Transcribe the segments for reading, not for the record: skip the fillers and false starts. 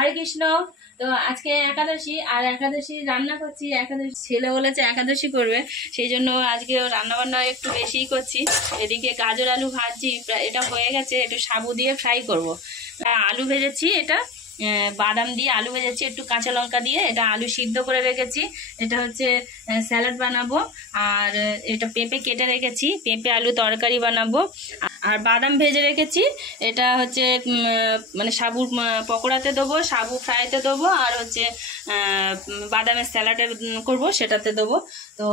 হরে কৃষ্ণ। তো আজকে একাদশী, আর একাদশী রান্না করছি। একাদশী ছেলে বলেছে একাদশী করবে, সেই জন্য আজকে রান্না বান্না একটু বেশিই করছি। এদিকে গাজর আলু ভাজছি, এটা হয়ে গেছে, একটু সাবু দিয়ে ফ্রাই করব। আলু ভেজেছি, এটা বাদাম দিয়ে আলু ভেজেছি, একটু কাঁচা লঙ্কা দিয়ে। এটা আলু সিদ্ধ করে রেখেছি, এটা হচ্ছে স্যালাড বানাবো। আর এটা পেঁপে কেটে রেখেছি, পেঁপে আলু তরকারি বানাবো। আর বাদাম ভেজে রেখেছি, এটা হচ্ছে মানে সাবুর পকোড়াতে দেবো, সাবু ফ্রাইতে দেবো, আর হচ্ছে বাদামের স্যালাডে করব, সেটাতে দেবো। তো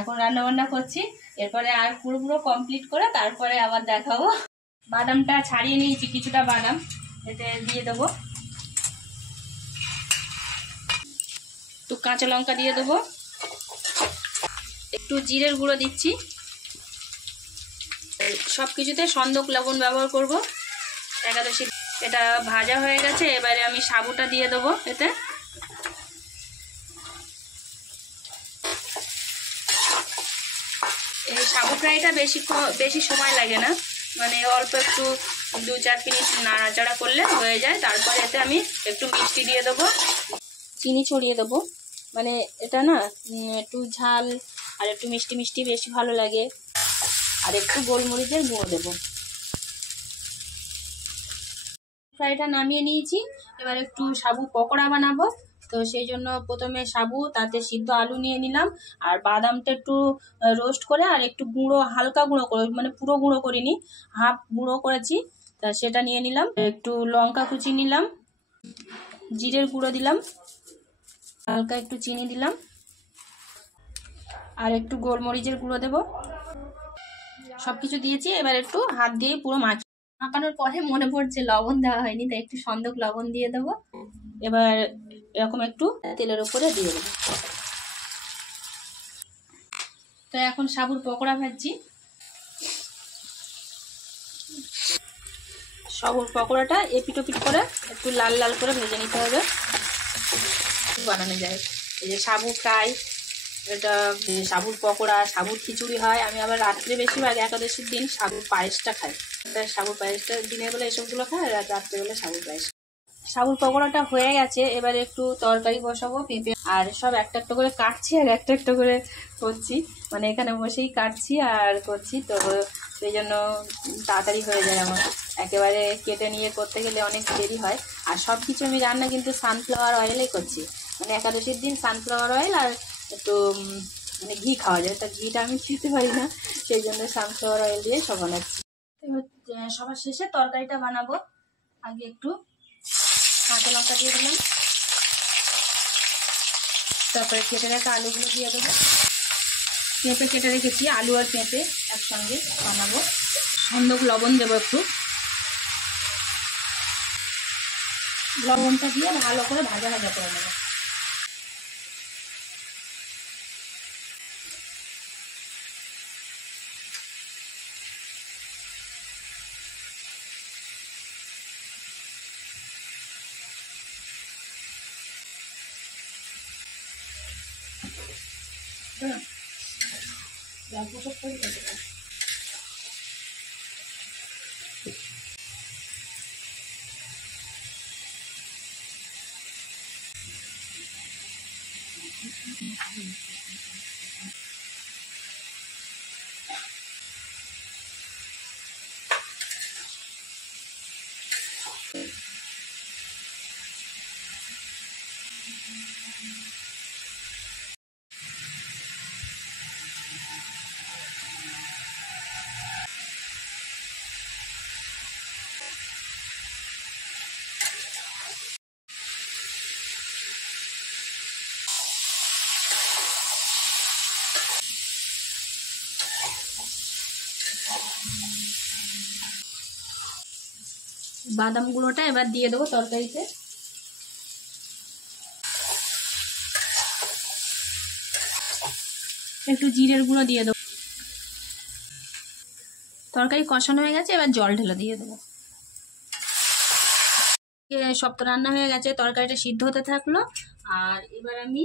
এখন রান্না বান্না করছি, এরপরে আর পুরো কমপ্লিট করে তারপরে আবার দেখাবো। বাদামটা ছাড়িয়ে নিয়েছি, কিছুটা বাদাম এতে দিয়ে দেবো, একটু কাঁচা লঙ্কা দিয়ে দেবো, একটু জিরের গুঁড়ো দিচ্ছি। সব কিছুতে সন্দক লবণ ব্যবহার করব একাদশী। এটা ভাজা হয়ে গেছে, এবারে আমি সাবুটা দিয়ে দেবো এতে। এই সাবু ফ্রাইটা বেশি সময় লাগে না, মানে অল্প একটু 2-4 মিনিট নাড়াচাড়া করলে হয়ে যায়। তারপরে এতে আমি একটু মিষ্টি দিয়ে দেবো, চিনি ছড়িয়ে দেবো। মানে এটা না একটু ঝাল আর একটু মিষ্টি মিষ্টি বেশি ভালো লাগে। আর একটু গোলমরিচের গুঁড়ো দেবো। ফ্রাইটা নামিয়ে নিয়েছি, এবার একটু সাবু পকোড়া বানাবো। তো সেই জন্য প্রথমে সাবু, তাতে সিদ্ধ আলু নিয়ে নিলাম, আর বাদামটা একটু রোস্ট করে, আর একটু গুঁড়ো, হালকা গুঁড়ো করে, মানে পুরো গুঁড়ো করিনি, হাফ গুঁড়ো করেছি, তা সেটা নিয়ে নিলাম। একটু লঙ্কা কুচি নিলাম, জিরের গুঁড়ো দিলাম, হালকা একটু চিনি দিলাম, আর একটু গোলমরিচের গুঁড়ো দেবো। সবকিছু দিয়েছি, এবার একটু হাত দিয়ে পুরো মাখানোর পরে মনে পড়ছে লবণ দেওয়া হয়নি, তাই একটু সন্দক লবণ দিয়ে দেবো। এবার এরকম একটু তেলের উপরে দিয়ে দেবো। তো এখন সাবুর পকোড়া ভাজছি। সাবুর পকোড়াটা এপিট ওপিট করে একটু লাল লাল করে ভেজে নিতে হবে, বানানো যায়। এই যে সাবু ফ্রাই, এটা সাবুর পকোড়া, সাবুর খিচুড়ি হয়। আমি আবার রাত্রে বেশিরভাগ একাদশীর দিন সাবুর পায়েসটা খাই। সাবুর পায়েসটা দিনের বেলা এসবগুলো খাই, আর রাত্রেবেলা সাবুর পায়েস। সাবুর পকোড়াটা হয়ে গেছে, এবারে একটু তরকারি বসাবো। পেঁপে আর সব একটা একটা করে কাটছি, আর একটা একটা করে করছি, মানে এখানে বসেই কাটছি আর করছি। তো সেই জন্য তাড়াতাড়ি হয়ে যায় আমার, একেবারে কেটে নিয়ে করতে গেলে অনেক দেরি হয়। আর সব কিছু আমি রান্না কিন্তু সানফ্লাওয়ার অয়েলেই করছি, মানে একাদশীর দিন সানফ্লাওয়ার অয়েল আর একটু মানে ঘি খাওয়া যায়, তা ঘিটা আমি খেতে পারি না, সেই জন্য সানফ্লাওয়ার অয়েল দিয়ে সব বানাচ্ছি। সবার শেষে তরকারিটা বানাবো। আগে একটু কাঁচা লঙ্কা দিয়ে দিলাম, তারপরে কেটে রাখা আলুগুলো দিয়ে দেবো। পেঁপে কেটে রেখেছি, আলু আর পেঁপে একসঙ্গে বানাবো। সন্দক লবণ দেবো একটু, লবণটা দিয়ে ভালো করে ভাজা ভাজা করে নেবো। বাদাম গুঁড়োটা এবার দিয়ে দেবো তরকারিতে। একটু জিরের গুঁড়ো দিয়ে দেবো। তরকারি কষানো হয়ে গেছে, এবার জল ঢেলে দিয়ে দেবো। সব তো রান্না হয়ে গেছে, তরকারিটা সিদ্ধ হতে থাকলো। আর এবার আমি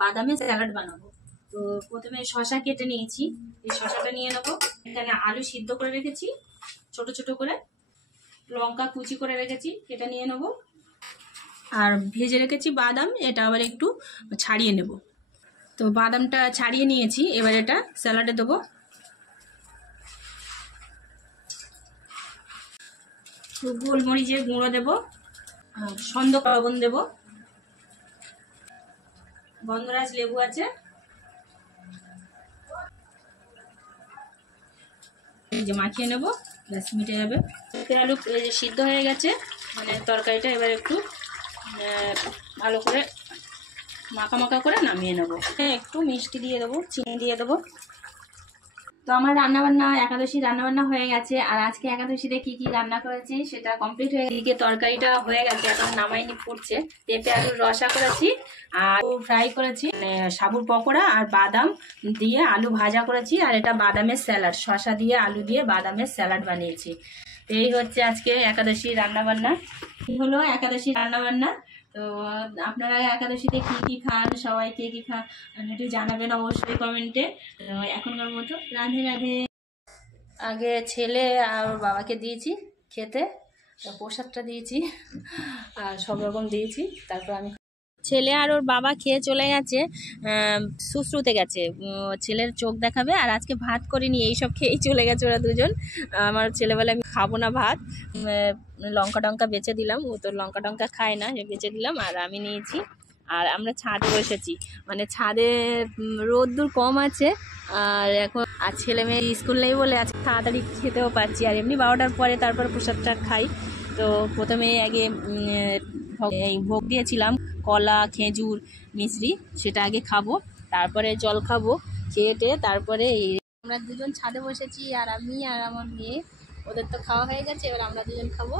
বাদামের স্যালাড বানাবো। তো প্রথমে শসা কেটে নিয়েছি, এই শসাটা নিয়ে নেবো। এখানে আলু সিদ্ধ করে রেখেছি ছোট ছোট করে, লঙ্কা কুচি করে রেখেছি, এটা নিয়ে নেবো। আর ভেজে রেখেছি বাদাম, এটা আবার একটু ছাড়িয়ে নেব। তো বাদামটা ছাড়িয়ে নিয়েছি, এবার এটা স্যালাডে দেবো। গোলমরিচের গুঁড়ো দেবো, সন্দ লবণ দেবো, গন্ধরাজ লেবু আছে, যে মাখিয়ে নেব, ব্যাস মিটে যাবে। আলু সিদ্ধ হয়ে গেছে, মানে তরকারিটা এবার একটু ভালো করে মাখা মাখা করে নামিয়ে নেব। একটু মিষ্টি দিয়ে দেবো, চিনি দিয়ে দেবো। তো আমার রান্নাবান্না, একাদশী রান্নাবান্না হয়ে গেছে। আর আজকে একাদশীতে কি কি রান্না করেছি সেটা কমপ্লিট হয়ে গিয়ে তরকারিটা হয়ে গেছে, এখন নামাইনি পড়ছে। পেঁপে আলুর রসা করেছি, আর ফ্রাই করেছি, সাবুর পকোড়া আর বাদাম দিয়ে আলু ভাজা করেছি, আর এটা বাদামের স্যালাড, শসা দিয়ে আলু দিয়ে বাদামের স্যালাড বানিয়েছি। এই হচ্ছে আজকে একাদশী রান্নাবান্না। এই হলো একাদশী রান্নাবান্না। তো আপনারা একাদশীতে কি কি খান, সবাই কে কি খান একটু জানাবেন অবশ্যই কমেন্টে। এখনকার মতো রাধে রাধে। আগে ছেলে আর ওর বাবাকে দিয়েছি খেতে, প্রসাদটা দিয়েছি আর সব রকম দিয়েছি। তারপর আমি, ছেলে আর ওর বাবা খেয়ে চলে গেছে, শুশ্রুতে গেছে, ছেলের চোখ দেখাবে। আর আজকে ভাত করিনি, এইসব খেয়েই চলে গেছে ওরা দুজন। আমার ছেলে বলে আমি খাবো না ভাত, লঙ্কা টঙ্কা বেচে দিলাম, ও তো লঙ্কা টঙ্কা খায় না, বেচে দিলাম আর আমি নিয়েছি। আর আমরা ছাদে বসেছি, মানে ছাদে রোদ্দুর কম আছে, আর এখন আর ছেলে মেয়ে স্কুল নেই বলে আজকে তাড়াতাড়ি খেতেও পাচ্ছি। আর এমনি 12টার পরে তারপর প্রসাদটা খাই। তো প্রথমে আগে এই ভোগ দিয়েছিলাম, কলা, খেজুর, মিশ্রি, সেটা আগে খাবো, তারপরে জল খাবো। খেয়ে তারপরে আমরা দুজন ছাদে বসেছি, আর আমি আর আমার মেয়ে, ওদের তো খাওয়া হয়ে গেছে, এবার আমরা দুজন খাবো।